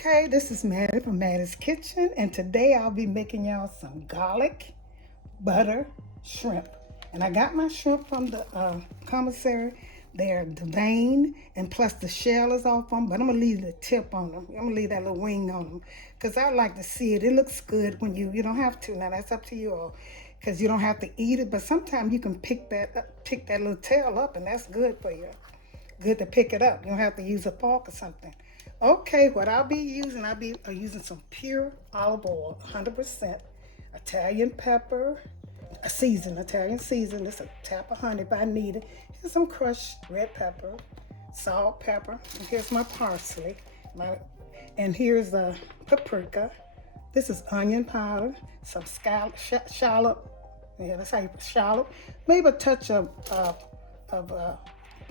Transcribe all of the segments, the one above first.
Okay, this is Mattie from Mattie's Kitchen, and today I'll be making y'all some garlic, butter, shrimp. And I got my shrimp from the commissary. They're deveined, and plus the shell is off them, but I'm gonna leave the tip on them. I'm gonna leave that little wing on them, because I like to see it. It looks good when you don't have to. Now that's up to you all, because you don't have to eat it, but sometimes you can pick that little tail up, and that's good for you. Good to pick it up. You don't have to use a fork or something. Okay, what I'll be using some pure olive oil, 100%, Italian pepper, Italian season. This a tap of honey if I need it. Here's some crushed red pepper, salt, pepper, and here's my parsley. And here's a paprika. This is onion powder, some shallot. Yeah, that's how you put shallot. Maybe a touch of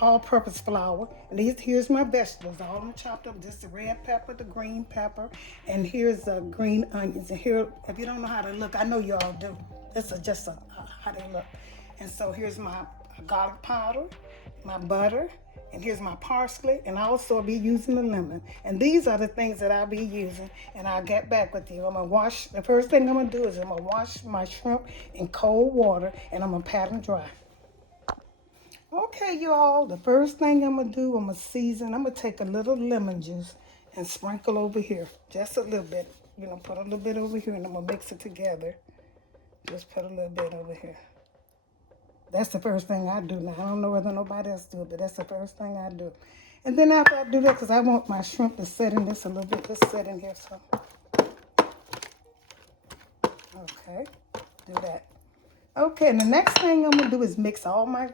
all-purpose flour. And here's my vegetables, all of them chopped up. Just the red pepper, the green pepper, and here's the green onions. And here, if you don't know how they look, I know you all do. This is just how they look. And so here's my garlic powder, my butter, and here's my parsley, and I'll also be using the lemon. And these are the things that I'll be using, and I'll get back with you. The first thing I'm gonna do is I'm gonna wash my shrimp in cold water, and I'm gonna pat them dry. Okay, you all, the first thing I'm gonna do, I'm gonna season. I'm gonna take a little lemon juice and sprinkle over here, just a little bit. Put a little bit over here, and I'm gonna mix it together. Just put a little bit over here. That's the first thing I do now. I don't know whether nobody else do it, but that's the first thing I do. And then after I do that, because I want my shrimp to set in this a little bit, just set in here, so. Okay, do that. Okay, and the next thing I'm gonna do is mix all my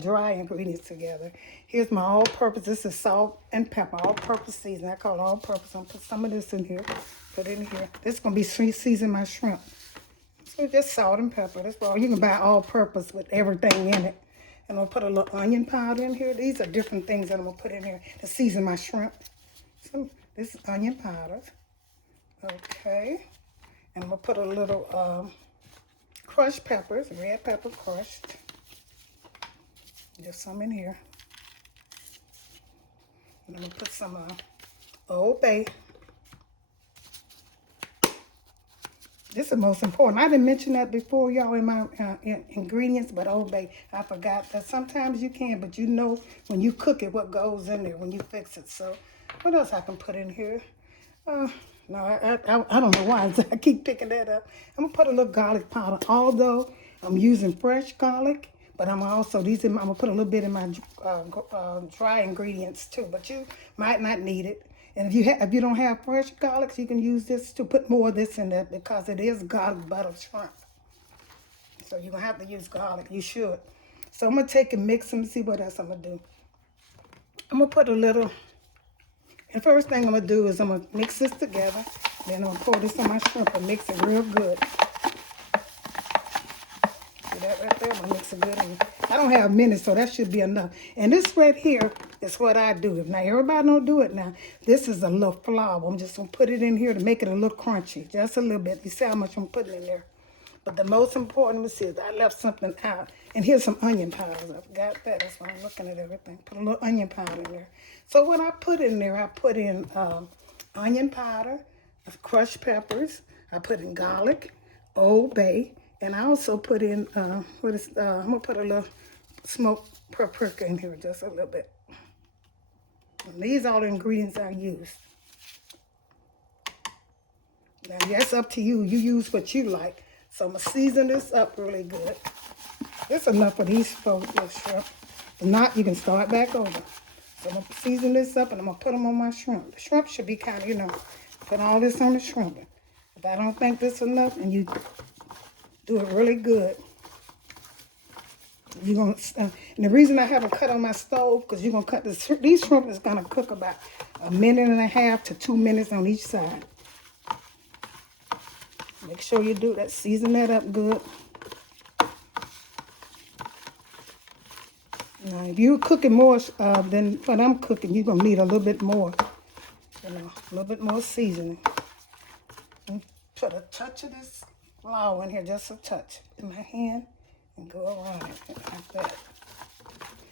dry ingredients together. Here's my all-purpose. This is salt and pepper, all-purpose seasoning. I call it all-purpose. I'm gonna put some of this in here. Put it in here. This is gonna be season my shrimp. So just salt and pepper. That's all. You can buy all-purpose with everything in it. And I'm gonna put a little onion powder in here. These are different things that I'm gonna put in here to season my shrimp. So this is onion powder. Okay. And I'm gonna put a little crushed peppers, red pepper crushed. Just some in here. And I'm gonna put some Old Bay. This is the most important. I didn't mention that before, y'all, in my ingredients, but Old Bay, I forgot that sometimes you can, but you know when you cook it what goes in there when you fix it. So what else I can put in here? No, I don't know why I keep picking that up. I'm gonna put a little garlic powder, although I'm using fresh garlic, but I'm gonna put a little bit in my dry ingredients too, but you might not need it. And if you don't have fresh garlic, you can use this to put more of this in there because it is garlic butter shrimp. So you're gonna have to use garlic. You should. So I'm gonna take and mix them and see what else I'm gonna do. I'm gonna put a little. And first thing I'm gonna do is I'm gonna mix this together. Then I'm gonna pour this on my shrimp and mix it real good. See that right there? I'm gonna mix it good. I don't have minutes, so that should be enough. And this right here is what I do. Now everybody don't do it now. This is a little flour. I'm just gonna put it in here to make it a little crunchy, just a little bit. You see how much I'm putting in there. But the most important is I left something out. And here's some onion powder. I forgot that. That's why I'm looking at everything. Put a little onion powder in there. So what I put in there, I put in onion powder, crushed peppers. I put in garlic, Old Bay, and I also put in I'm gonna put a little smoked paprika in here, just a little bit. And these are the ingredients I use. Now that's up to you. You use what you like. So I'm gonna season this up really good. That's enough for these folks, shrimp. If not, you can start back over. So I'm gonna season this up and I'm gonna put them on my shrimp. The shrimp should be kind of, put all this on the shrimp. If I don't think this is enough, and you do it really good, you're gonna. And the reason I haven't cut on my stove, because you're gonna cut these shrimp is gonna cook about 1.5 to 2 minutes on each side. Make sure you do that. Season that up good. Now, if you're cooking more than what I'm cooking, you're gonna need a little bit more. A little bit more seasoning. And put a touch of this flour in here, just a touch, in my hand, and go around it like that.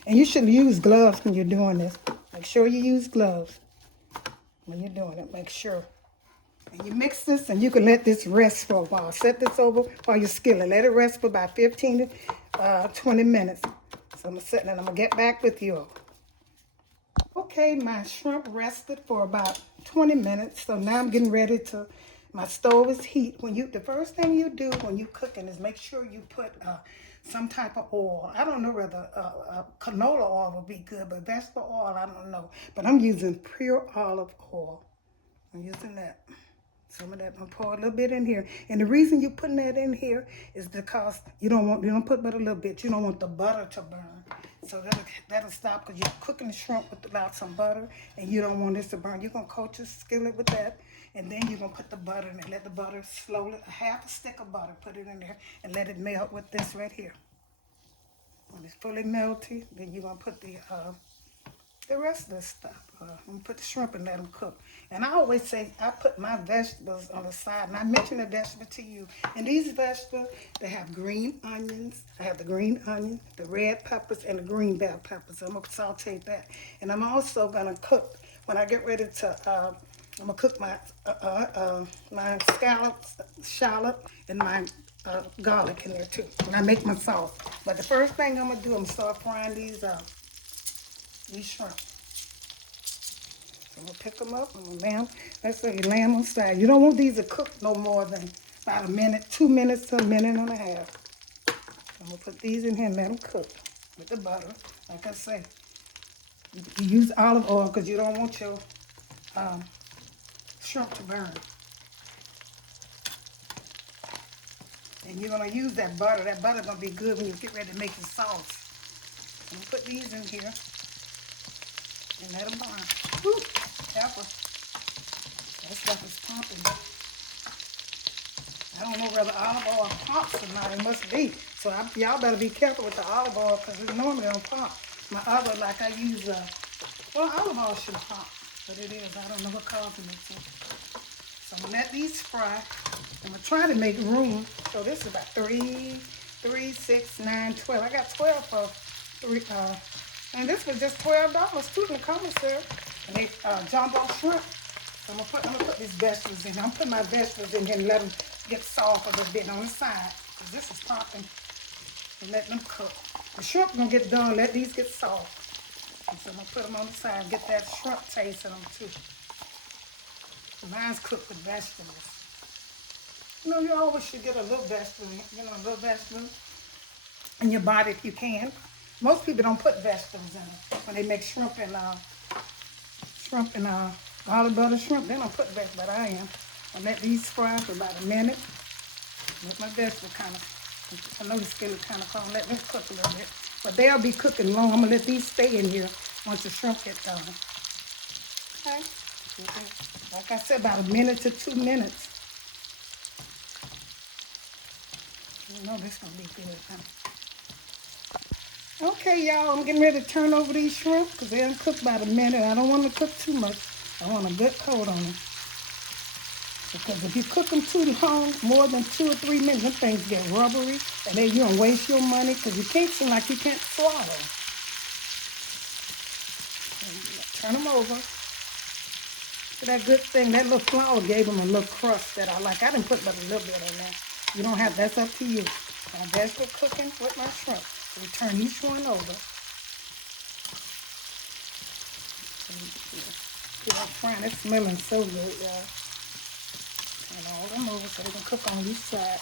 And you should use gloves when you're doing this. Make sure you use gloves. when you're doing it. Make sure. And you mix this, and you can let this rest for a while. Set this over while you're skillet. Let it rest for about 15 to 20 minutes. So I'm going to set it, and I'm going to get back with you. Okay, my shrimp rested for about 20 minutes. So now I'm getting ready to, my stove is heat. The first thing you do when you're cooking is make sure you put some type of oil. I don't know whether canola oil would be good, but vegetable oil, I don't know. But I'm using pure olive oil. I'm using that. Some of that, I'm gonna pour a little bit in here. And the reason you're putting that in here is because you don't put but a little bit. You don't want the butter to burn. So that'll stop, because you're cooking the shrimp without some butter, and you don't want this to burn. You're gonna coat your skillet with that, and then you're gonna put the butter in it. Let the butter slowly, a half a stick of butter, put it in there, and let it melt with this right here. When it's fully melty, then you're gonna put the rest of this stuff. I'm gonna put the shrimp and let them cook. And I always say I put my vegetables on the side, and I mention the vegetable to you. And these vegetables, they have green onions. I have the green onion, the red peppers, and the green bell peppers. I'm gonna saute that. And I'm also gonna cook when I get ready to. I'm gonna cook my my scallops, shallot, and my garlic in there too. And I make my sauce. But the first thing I'm gonna do, I'm gonna start frying these shrimp. So I'm gonna pick them up and lay them. Let's say you lay them on the side. You don't want these to cook no more than about a minute, 2 minutes to a minute and a half. I'm gonna put these in here and let them cook with the butter. Like I say, you use olive oil because you don't want your shrimp to burn. And you're gonna use that butter. That butter gonna be good when you get ready to make your sauce. I'm gonna put these in here and let them burn. Woo, careful. That stuff is pumping. I don't know whether olive oil pumps or not. It must be. So y'all better be careful with the olive oil, because it normally don't pump. My other, like I use, well, olive oil should pump, but it is. I don't know what causes it to. So I'm going to let these fry. I'm going to try to make room. So this is about 3, 6, 9, 12. I got 12 for 3, and this was just $12 too in the commissary. And they jumbo shrimp. So I'm gonna put these vegetables in. I'm putting my vegetables in here and let them get soft a little bit on the side, because this is popping, and let them cook. The shrimp gonna get done. Let these get soft. And so I'm gonna put them on the side and get that shrimp taste in them too. Mine's cooked with vegetables. You know, you always should get a little vegetable, a little vegetable in your body if you can. Most people don't put vegetables in it when they make shrimp and olive butter shrimp. They don't put vegetables, but I am. I let these fry for about a minute. Let my vegetable kind of, I know the skillet kind of cold. Let them cook a little bit, but they'll be cooking long. I'm gonna let these stay in here once the shrimp get done. Okay. Like I said, about a minute to 2 minutes. You know this gonna be good, huh? Okay, y'all, I'm getting ready to turn over these shrimp because they're cooked about a minute. I don't want to cook too much. I want a good coat on them. Because if you cook them too long, more than 2 or 3 minutes, them things get rubbery, and then you're gonna waste your money because you can't seem like you can't swallow. Turn them over. So that good thing, that little flour gave them a little crust that I like. I didn't put but a little bit in there. You don't have, that's up to you. My vegetable cooking with my shrimp. So we turn each one over. See that frying, it's smelling so good, y'all. Turn all them over so they can cook on each side.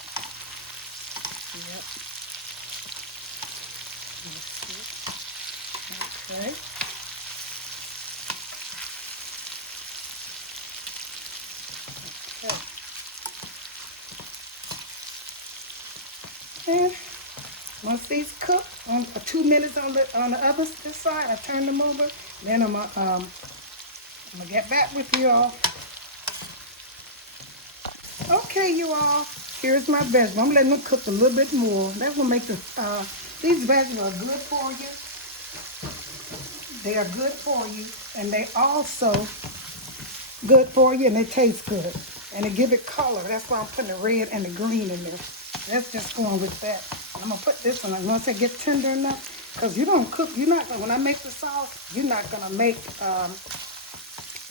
Yep. Okay. Okay. And once these cook for 2 minutes on the other side, I turn them over. Then I'm gonna get back with you all. Okay, you all. Here's my vegetables. I'm letting them cook a little bit more. That's gonna make these vegetables are good for you. They are good for you, and they also good for you, and they taste good, and they give it color. That's why I'm putting the red and the green in there. That's just going with that. I'm gonna put this one once they get tender enough, because you don't cook. You're not gonna, when I make the sauce, you're not gonna make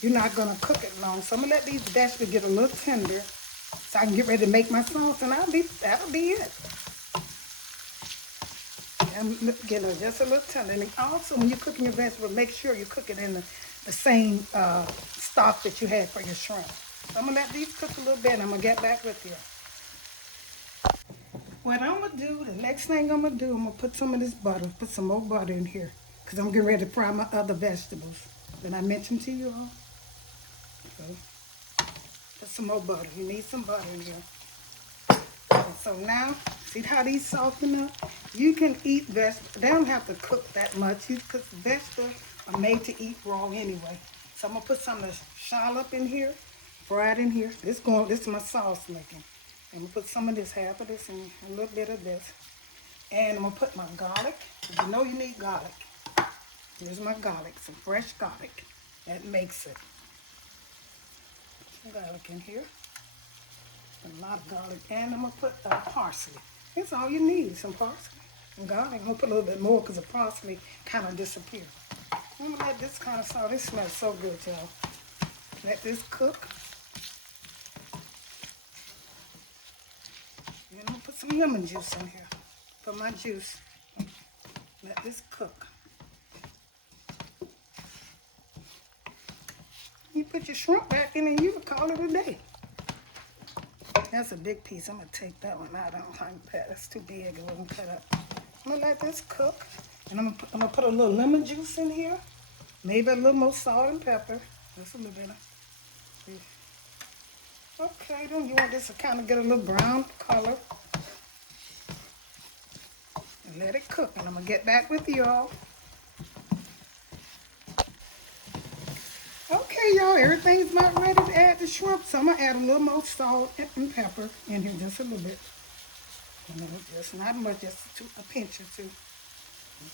You're not gonna cook it long. So I'm gonna let these vegetables get a little tender so I can get ready to make my sauce, and that'll be it. And get it just a little tender. And also, when you're cooking your vegetables, make sure you cook it in the same stock that you had for your shrimp. So I'm gonna let these cook a little bit, and I'm gonna get back with you. What I'm gonna do, the next thing I'm gonna do, I'm gonna put some of this butter, put some more butter in here, because I'm getting ready to fry my other vegetables that I mentioned to you all. So, put some more butter. You need some butter in here. And so now, see how these soften up? You can eat vegetables. They don't have to cook that much, because vegetables are made to eat raw anyway. So I'm gonna put some of the shallot in here, fried in here. This is my sauce making. I'm gonna put some of this, half of this, and a little bit of this. And I'm gonna put my garlic. You know you need garlic. Here's my garlic, some fresh garlic. That makes it. Some garlic in here. A lot of garlic. And I'm gonna put parsley. That's all you need, some parsley and garlic. I'm gonna put a little bit more because the parsley kind of disappeared. I'm gonna let this kind of sauce. This smells so good, y'all. Let this cook. And I'm gonna put some lemon juice in here. Put my juice. Let this cook. You put your shrimp back in and you can call it a day. That's a big piece. I'm gonna take that one out. I don't like that. That's too big. It wasn't cut up. I'm gonna let this cook. And I'm gonna put a little lemon juice in here. Maybe a little more salt and pepper. Just a little bit of. Okay, then you want this to kind of get a little brown color. And let it cook. And I'm going to get back with y'all. Okay, y'all, everything's about ready to add the shrimp. So I'm going to add a little more salt and pepper in here, just a little bit. Just not much, just a pinch or two.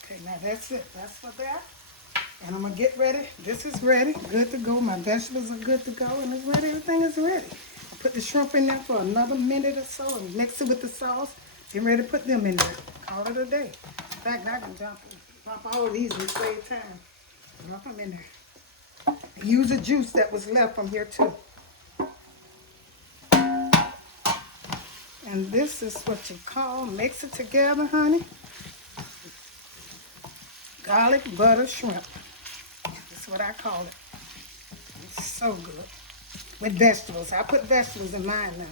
Okay, now that's it. That's for that. And I'm going to get ready. This is ready, good to go. My vegetables are good to go, and it's ready. Everything is ready. Put the shrimp in there for another minute or so and mix it with the sauce. Get ready to put them in there. Call it a day. In fact, I can drop all of these and save time. Drop them in there. Use the juice that was left from here too. And this is what you call, mix it together, honey. Garlic butter shrimp. That's what I call it. It's so good. With vegetables. I put vegetables in mine now.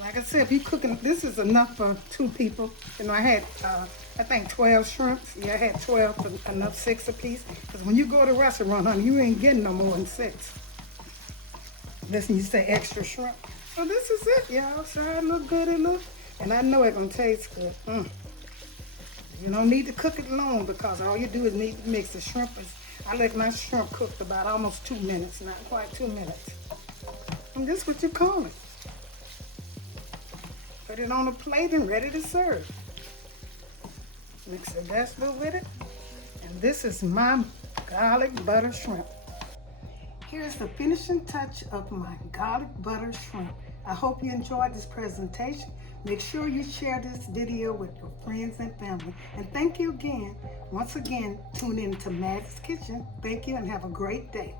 Like I said, if you're cooking, this is enough for 2 people. You know, I had, I think 12 shrimps. Yeah, I had 12 for enough 6 apiece. Because when you go to a restaurant, honey, you ain't getting no more than 6. Listen, you say extra shrimp. So this is it, y'all. So it look good, it look. And I know it's going to taste good. You don't need to cook it long because all you do is need to mix the shrimp. I let my shrimp cook about almost 2 minutes, not quite 2 minutes. And this is what you call it. Put it on a plate and ready to serve. Mix the vegetable with it. And this is my garlic butter shrimp. Here's the finishing touch of my garlic butter shrimp. I hope you enjoyed this presentation. Make sure you share this video with your friends and family. And thank you again. Once again, tune in to Mattie's Kitchen. Thank you and have a great day.